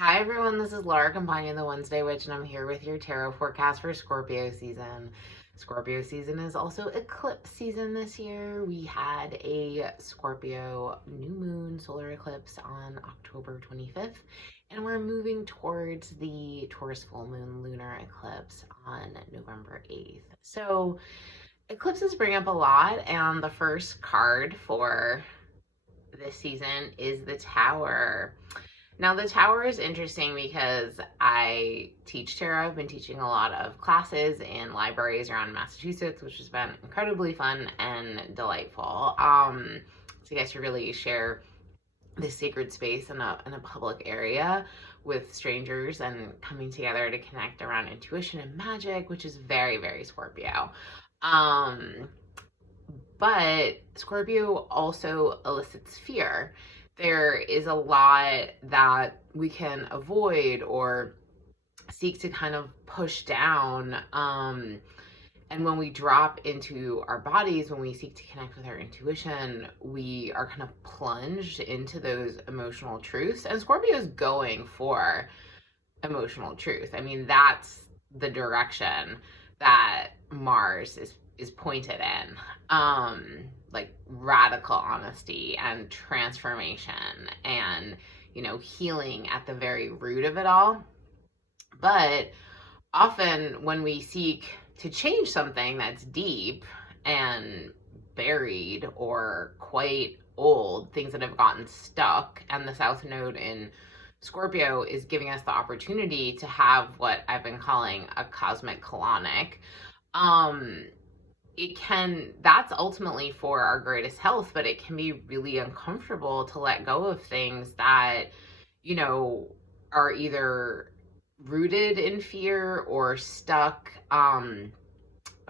Hi everyone, this is Laura Campagna, the Wednesday Witch, and I'm here with your tarot forecast for Scorpio season. Scorpio season is also eclipse season this year. We had a Scorpio new moon solar eclipse on October 25th, and we're moving towards the Taurus full moon lunar eclipse on November 8th. So eclipses bring up a lot, and the first card for this season is the Tower. Now, the Tower is interesting because I teach tarot. I've been teaching a lot of classes in libraries around Massachusetts, which has been incredibly fun and delightful. To get to really share this sacred space in a public area with strangers and coming together to connect around intuition and magic, which is very, very Scorpio. Um, but Scorpio also elicits fear. There is a lot that we can avoid or seek to kind of push down. And when we drop into our bodies, when we seek to connect with our intuition, we are kind of plunged into those emotional truths. And Scorpio is going for emotional truth. I mean, that's the direction that Mars is pointed in. Like radical honesty and transformation and, healing at the very root of it all. But often when we seek to change something that's deep and buried or quite old, things that have gotten stuck, and the South Node in Scorpio is giving us the opportunity to have what I've been calling a cosmic colonic. That's ultimately for our greatest health, but it can be really uncomfortable to let go of things that, are either rooted in fear or stuck from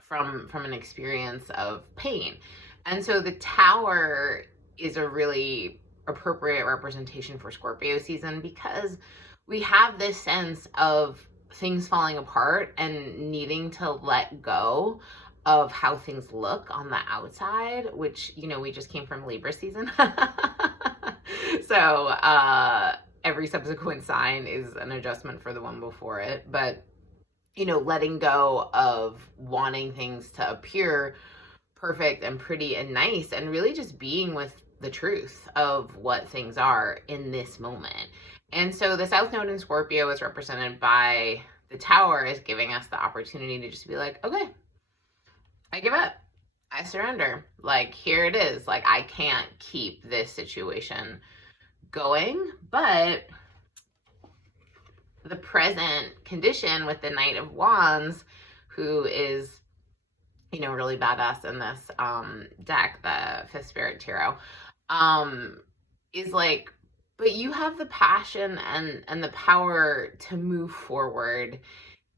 an experience of pain. And so the Tower is a really appropriate representation for Scorpio season because we have this sense of things falling apart and needing to let go of how things look on the outside, which, we just came from Libra season. So every subsequent sign is an adjustment for the one before it. But, letting go of wanting things to appear perfect and pretty and nice, and really just being with the truth of what things are in this moment. And so the South Node in Scorpio is represented by the Tower, is giving us the opportunity to just be like, okay, I give up. I surrender. Like, here it is. Like, I can't keep this situation going. But the present condition with the Knight of Wands, who is, really badass in this deck, the Fifth Spirit Tarot, is like, but you have the passion and the power to move forward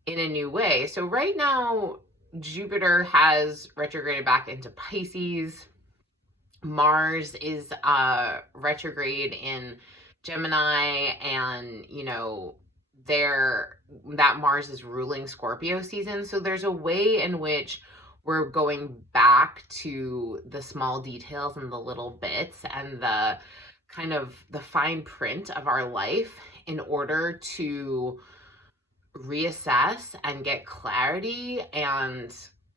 in a new way. So right now, Jupiter has retrograded back into Pisces. Mars is retrograde in Gemini, and that Mars is ruling Scorpio season. So there's a way in which we're going back to the small details and the little bits and the kind of the fine print of our life in order to reassess and get clarity and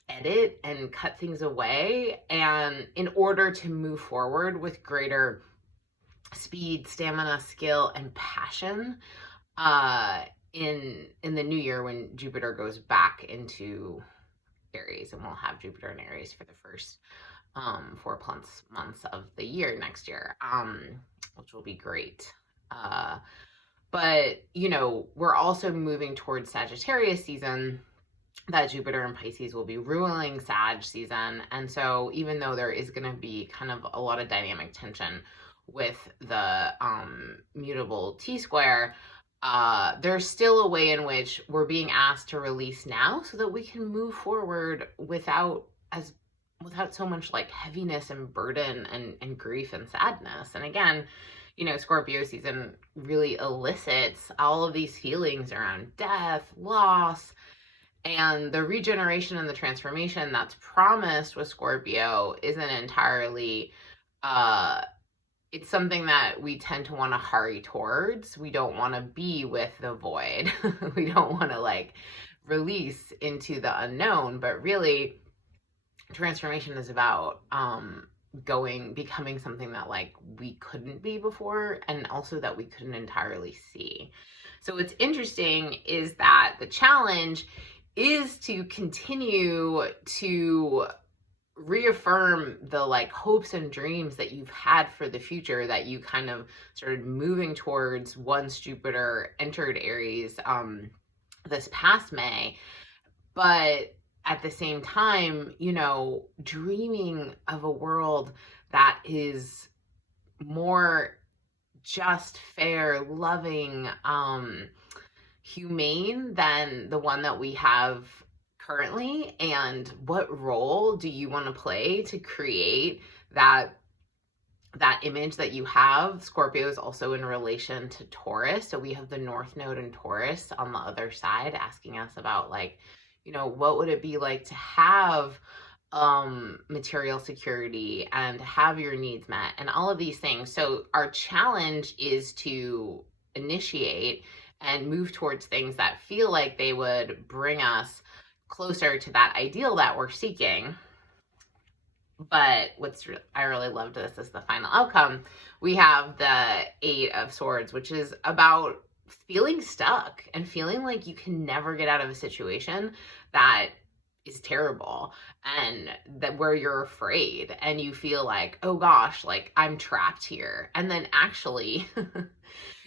edit and cut things away, and in order to move forward with greater speed, stamina, skill, and passion in the new year, when Jupiter goes back into Aries. And we'll have Jupiter in Aries for the first 4+ months of the year next year, which will be great. But, we're also moving towards Sagittarius season, that Jupiter and Pisces will be ruling Sag season. And so even though there is going to be kind of a lot of dynamic tension with the mutable T-square, there's still a way in which we're being asked to release now so that we can move forward without so much like heaviness and burden and grief and sadness. And again, Scorpio season really elicits all of these feelings around death, loss, and the regeneration and the transformation that's promised with Scorpio isn't entirely it's something that we tend to want to hurry towards. We don't want to be with the void. We don't want to like release into the unknown, but really transformation is about becoming something that like we couldn't be before, and also that we couldn't entirely see. So what's interesting is that the challenge is to continue to reaffirm the like hopes and dreams that you've had for the future, that you kind of started moving towards once Jupiter entered Aries this past May. But at the same time, you know, dreaming of a world that is more just, fair, loving, humane than the one that we have currently. And what role do you want to play to create that image that you have? Scorpio is also in relation to Taurus, so we have the North Node in Taurus on the other side, asking us about like, you know, what would it be like to have material security and have your needs met and all of these things. So our challenge is to initiate and move towards things that feel like they would bring us closer to that ideal that we're seeking. But I really loved this is the final outcome. We have the Eight of Swords, which is about feeling stuck and feeling like you can never get out of a situation that is terrible, and that where you're afraid and you feel like, oh gosh, like I'm trapped here. And then actually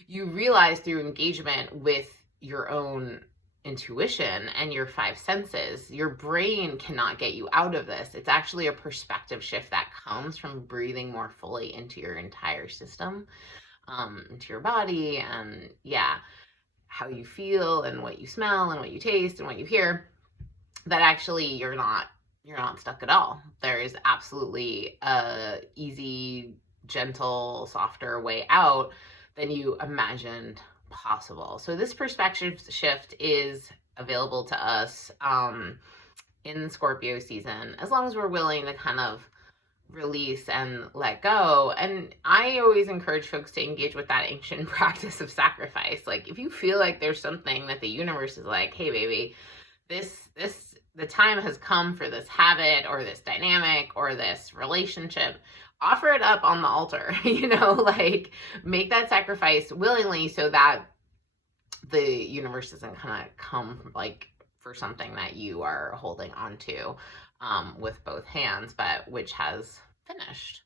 you realize through engagement with your own intuition and your five senses, your brain cannot get you out of this. It's actually a perspective shift that comes from breathing more fully into your entire system, into your body, and how you feel and what you smell and what you taste and what you hear, that actually you're not stuck at all. There is absolutely a easy, gentle, softer way out than you imagined possible. So this perspective shift is available to us in Scorpio season, as long as we're willing to kind of release and let go. And I always encourage folks to engage with that ancient practice of sacrifice. Like if you feel like there's something that the universe is like, hey baby, the time has come for this habit or this dynamic or this relationship, offer it up on the altar, you know, like make that sacrifice willingly, so that the universe doesn't kind of come like for something that you are holding on to with both hands, but which has finished.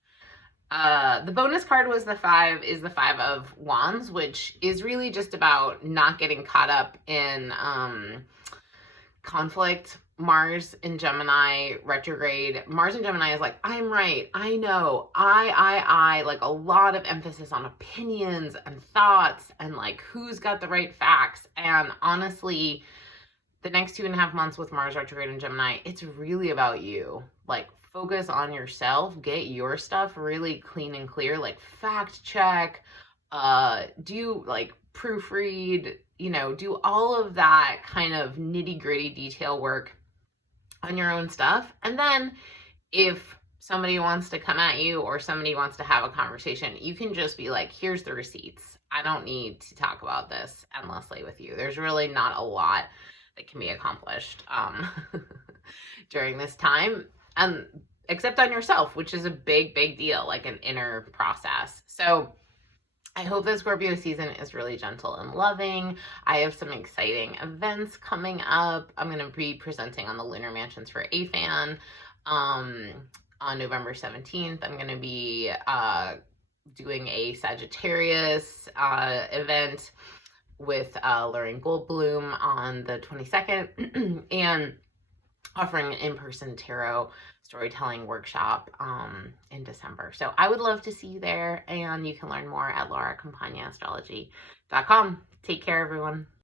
The bonus card was the Five of Wands, which is really just about not getting caught up in conflict. Mars in Gemini retrograde. Mars in Gemini is like, I'm right, I know, I, like a lot of emphasis on opinions and thoughts and like who's got the right facts. And honestly, the next 2.5 months with Mars retrograde in Gemini, it's really about you. Like focus on yourself, get your stuff really clean and clear, like fact check, do like proofread, you know, do all of that kind of nitty gritty detail work on your own stuff. And then if somebody wants to come at you or somebody wants to have a conversation, you can just be like, here's the receipts. I don't need to talk about this endlessly with you. There's really not a lot that can be accomplished during this time, except on yourself, which is a big, big deal, like an inner process. So I hope that Scorpio season is really gentle and loving. I have some exciting events coming up. I'm going to be presenting on the Lunar Mansions for AFAN on November 17th. I'm going to be doing a Sagittarius event with Lorraine Goldblum on the 22nd and offering an in-person tarot storytelling workshop in December. So I would love to see you there, and you can learn more at lauracampagnastrology.com. Take care, everyone.